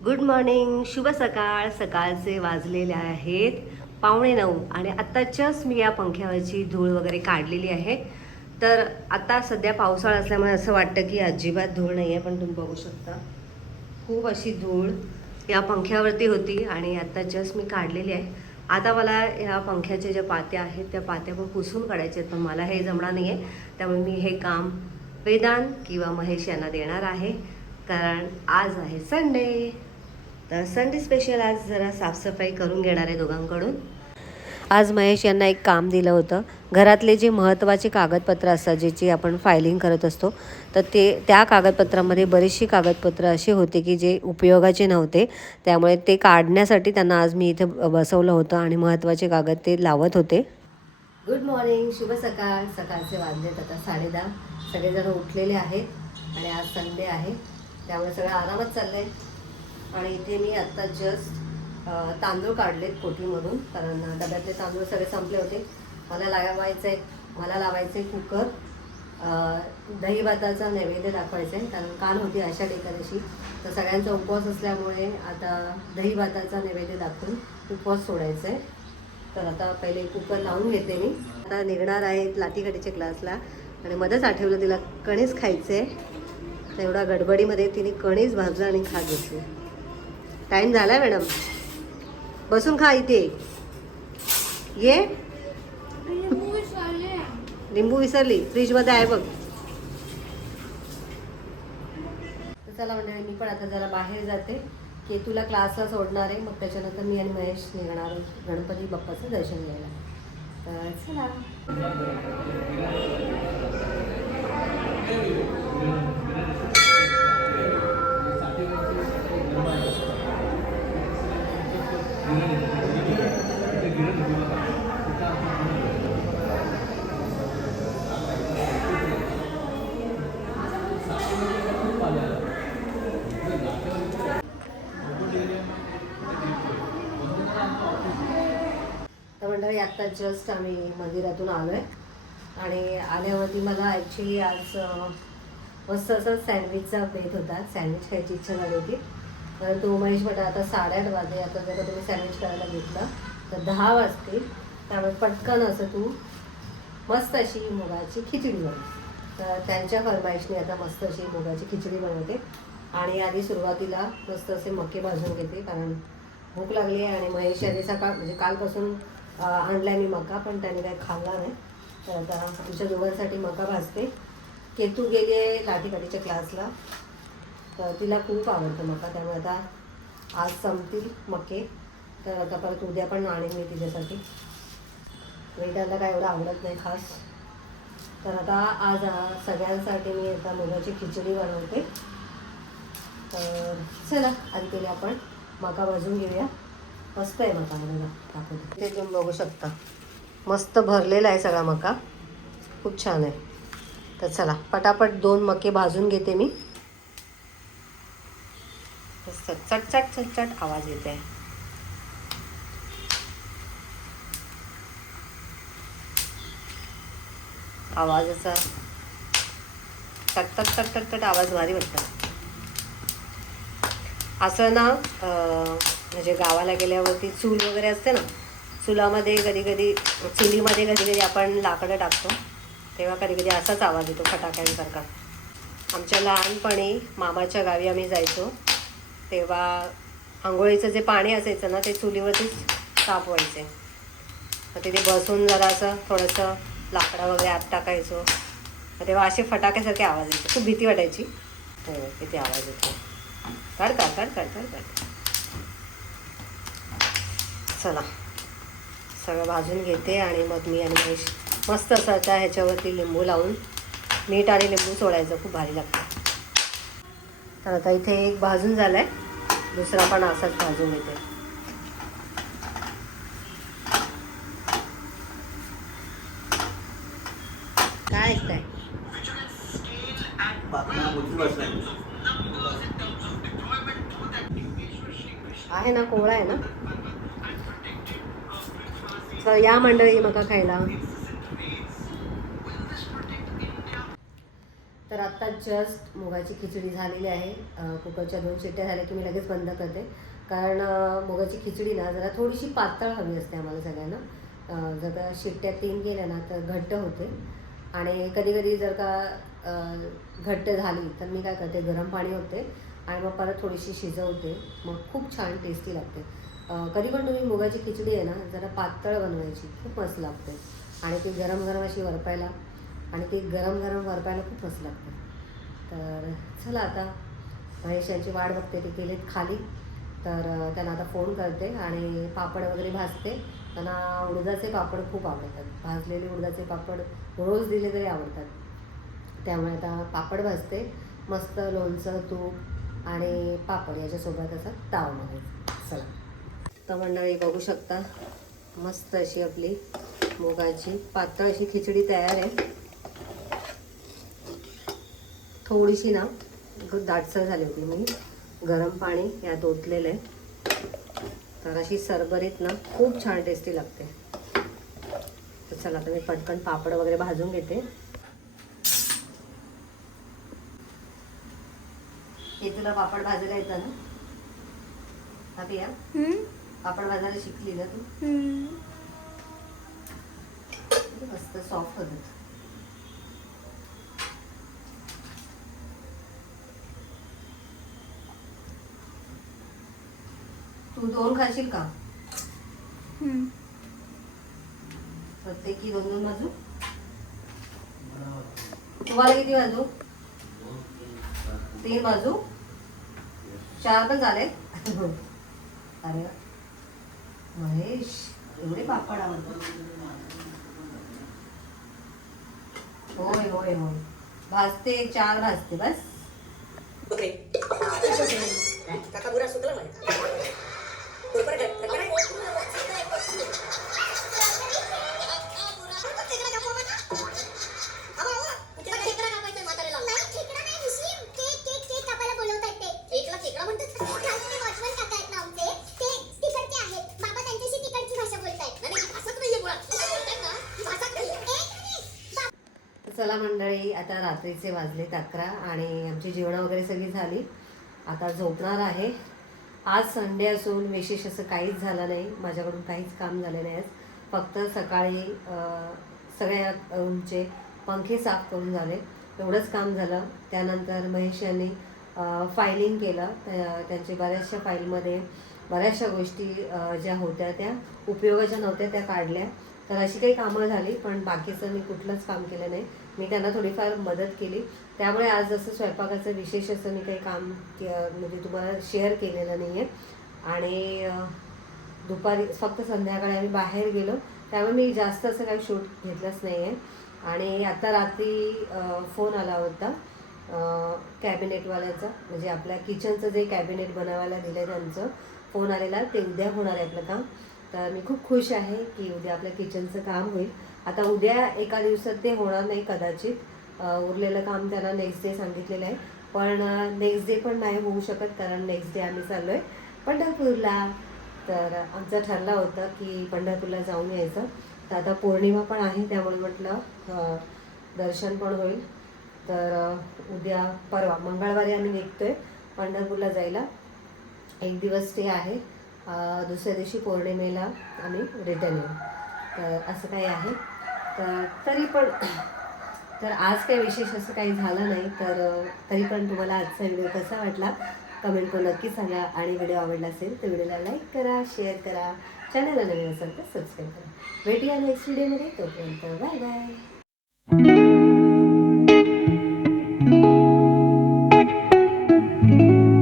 Good morning, शुभ सकाळ. सकाळचे वाजलेले आहेत 8:45 आणि आत्ताच्याच मी या पंख्यावरची धूळ वगैरे काढलेली आहे. तर आता सध्या पावसाळा असल्यामुळे असं वाटतं की अजिबात धूळ नाही आहे, पण तुम्ही बघू शकता खूप अशी धूळ या पंख्यावरती होती आणि आत्ता जस्ट मी काढलेली आहे. आता मला ह्या पंख्याच्या ज्या पात्या आहेत त्या पात्या पण पुसून काढायच्या आहेत, पण मला हे जमणार नाही आहे. त्यामुळे मी हे काम वेदांत किंवा महेश यांना देणार आहे, कारण आज आहे संडे. तर संडे स्पेशल आज जरा साफसफाई करून घेणार आहे दोघांकडून. आज महेश यांना एक काम दिलं होतं. घरातले जे महत्त्वाचे कागदपत्र असतात ज्याची आपण फायलिंग करत असतो, तर त्या कागदपत्रामध्ये बरीचशी कागदपत्र असे होते की जे उपयोगाचे नव्हते. त्यामुळे ते काढण्यासाठी त्यांना आज मी इथे बसवलं होतं आणि महत्त्वाचे कागद ते लावत होते. गुड मॉर्निंग, शुभ सकाळ. सकाळचे वाजलेत आता 10:30. सगळेजण उठलेले आहेत आणि आज संडे आहे, त्यामुळे सगळं आरामात चाललं आहे. आणि इथे मी आत्ता जस्ट तांदूळ काढलेत कोठीमधून, कारण डब्यातले तांदूळ सगळे संपले होते. मला लावायचं आहे कुकर. दही भाताचा नैवेद्य दाखवायचा आहे, कारण काल होती आषाढी एकादशी, तर सगळ्यांचा उपवास असल्यामुळे आता दही भाताचा नैवेद्य दाखवून उपवास सोडायचा आहे. तर आता पहिले कुकर लावून घेते मी. आता निघणार आहे लाठीकाठीच्या क्लासला आणि मध्येच आठवलं तिला कणीस खायचं आहे, तर एवढा गडबडीमध्ये तिने कणीस भाजलं आणि खात घेतली. टाईम झाला आहे मॅडम, बसून खा इथे. ये, लिंबू विसरली, फ्रीजमध्ये आहे बघ. तर चला म्हणजे मी पण आता जरा बाहेर जाते की तुला क्लासला सोडणार आहे, मग त्याच्यानंतर मी आणि महेश निघणार गणपती बाप्पाचं दर्शन घ्यायला. तर चला. तर मंडळी आत्ता जस्ट आम्ही मंदिरातून आलो आहे आणि आल्यावरती मला ॲक्च्युली आज मस्त असं सँडविचचा बेत होता. सँडविच खायची इच्छा झाली होती, तर तो महेश म्हटला आता 8:30 वाजले, आता जर का तुम्ही सँडविच करायला घेतलं तर 10 वाजतील, त्यामुळे पटकन असं तू मस्त अशी मुगाची खिचडी बनव. तर त्यांच्या फरमाईशने आता मस्त अशी मुगाची खिचडी बनवते आणि आधी सुरुवातीला मस्त असे मके भाजून घेते, कारण भूक लागली आहे. आणि महेश यांनी म्हणजे कालपासून आणलाय मी मका, पण त्याने काही खाल्ला नाही, तर आता तुमच्या दोघांसाठी मका भाजते. केतू गेली आहे लाठीकाठीच्या क्लासला, तर तिला खूप आवडतं मका, त्यामुळे आता आज संपतील मके, तर आता परत उद्या पण आणेन मी तिच्यासाठी. वेदांना काय एवढं आवडत नाही खास, तर आता आज सगळ्यांसाठी मी आता मुगाची खिचडी बनवते. तर चला आधी केली आपण मका भाजून घेऊया. मस्त आहे मका, मला दाखवते. ते तुम्ही बघू शकता मस्त भरलेला आहे सगळा मका, खूप छान आहे. तर चला पटापट 2 मके भाजून घेते मी. मस्त चटचट चटचट आवाज येत आहे. आवाजाचा टक टक टक टक आवाज भारी वाटतं. असं ना म्हणजे गावाला गेल्यावरती चूल वगैरे असते ना, चुलीमध्ये कधी कधी आपण लाकडं टाकतो, तेव्हा कधी कधी असाच आवाज येतो फटाक्यांसारखा. आमच्या लहानपणी मामाच्या गावी आम्ही जायचो, तेव्हा आंघोळीचं जे पाणी असायचं ना ते चुलीवरतीच तापवायचे. मग तिथे बसून जरा असं थोडंसं लाकडं वगैरे आत टाकायचो, तेव्हा असे फटाक्यासारखे आवाज यायचे, खूप भीती वाटायची. हो, किती आवाज येतो. काढ. चला सगळं भाजून घेते आणि मग मी आणि महेश मस्त असं आता ह्याच्यावरती लिंबू लावून मीठ आणि लिंबू सोडायचं, खूप भारी लागतं. तर आता इथे एक भाजून झाला आहे, दुसरा पण असाच भाजून घेते. काय ऐकताय? आहे ना, कोवळा आहे ना. तर या मंडळी मका खायला. तर तर आत्ता जस्ट मुगाची खिचडी झालेली आहे. कुकरच्या 2 शिट्ट्या झाल्या की मी लगेच बंद करते, कारण मुगाची खिचडी ना जरा थोडीशी पातळ हवी असते आम्हाला सगळ्यांना. जर का शिट्ट्या 3 केल्या ना तर घट्ट होते, आणि कधी कधी जर का घट्ट झाली तर मी काय करते, गरम पाणी होते आणि मग परत थोडीशी शिजवते, मग खूप छान टेस्टी लागते. कधी पण तुम्ही मुगाची खिचडी आहे ना जरा पातळ बनवायची, खूप मस्त लागते. आणि ती गरम गरम अशी वरपायला, आणि ती गरम गरम वरपायला खूप मस्त लागते. तर चला आता महेश यांची वाट बघते, ते केलेत खाली, तर त्यांना आता फोन करते आणि पापड वगैरे भाजते. त्यांना उडदाचे पापड खूप आवडतात, भाजलेले उडदाचे पापड रोज दिले तरी आवडतात. त्यामुळे आता पापड भाजते, मस्त लोणचं, तूप आणि पापड याच्यासोबत असा ताव मारायचा. चला तर मंडळी बघू शकता, मस्त अशी आपली मुगाची पातळ अशी खिचडी तयार आहे. थोडीशी ना दाटसर झाली होती, मी गरम पाणी यात ओतलेलं आहे, तर अशी सरबरीत ना खूप छान टेस्टी लागते. तर चला आता मी पटकन पापड वगैरे भाजून घेते. हे तुला पापड भाजायला येतं ना? हा पिया, पापड भाजायला शिकली ना तू? मस्त सॉफ्ट होतात. तू 2 खाशील का? प्रत्येकी 2-2 भाजू? तुम्हाला किती भाजू? 3 भाजू? 4 पण झाले? अरे महेश, एवढे पापड आवडतात? होय होय होय, भाजते, 4 भाजते बस. काका बुरा सुकला चला मंडळी, आता रात्रीचे वाजलेत 11 आणि आमची जेवणं वगैरे सगळी झाली. आता झोपणार आहे. आज संडे असून विशेष असं काहीच झालं नाही, माझ्याकडून काहीच काम झालं नाही आज. फक्त सकाळी सगळ्या रूमचे पंखे साफ करून झाले, एवढंच काम झालं. त्यानंतर महेश यांनी फायलिंग केलं, त्यांच्या बऱ्याचशा फाईलमध्ये बऱ्याचशा गोष्टी ज्या होत्या त्या उपयोगाच्या नव्हत्या त्या काढल्या. तर अशी काही कामं झाली, पण बाकीचं मी कुठलंच काम केलं नाही. मी त्यांना थोडीफार मदत केली, त्यामुळे आज असं स्वयंपाकाचं विशेष असं मी काही काम म्हणजे तुम्हाला शेअर केलेलं नाही आहे. आणि दुपारी फक्त संध्याकाळी आम्ही बाहेर गेलो, त्यामुळे मी जास्त असं काही शूट घेतलंच नाही आहे. आणि आता रात्री फोन आला होता कॅबिनेटवाल्याचा, म्हणजे आपल्या किचनचं जे कॅबिनेट बनवायला दिलं आहे त्यांचं फोन आलेला. ते उद्या होणार आहे आपलं काम. तर मी खूप खुश आहे की उद्या आपल्या किचनचं काम होईल. आता उद्या एका दिवसात ते होणार नाही कदाचित, उरलेलं काम त्यांना नेक्स्ट डे सांगितलेलं आहे. पण नेक्स्ट डे पण नाही होऊ शकत, कारण नेक्स्ट डे आम्ही चाललो आहे पंढरपूरला. तर आमचं ठरलं होतं की पंढरपूरला जाऊन यायचं. तर आता पौर्णिमा पण आहे, त्यामुळे म्हटलं दर्शन पण होईल. तर उद्या परवा मंगळवारी आम्ही निघतो आहे पंढरपूरला जायला. 1 दिवस स्टे आहे, दुसऱ्या दिवशी पौर्णिमेला आम्ही रिटर्न येऊ. तर असं काही आहे. तर तरी पण तर आज काही विशेष असं काही झालं नाही. तर तरी पण तुम्हाला आजचा व्हिडिओ कसा वाटला कमेंट करून नक्की सांगा. आणि व्हिडिओ आवडला असेल तर व्हिडिओला लाईक करा, शेअर करा, चॅनलला नवीन असेल तर सबस्क्राईब करा. भेटूया नेक्स्ट व्हिडिओमध्ये, तोपर्यंत बाय बाय.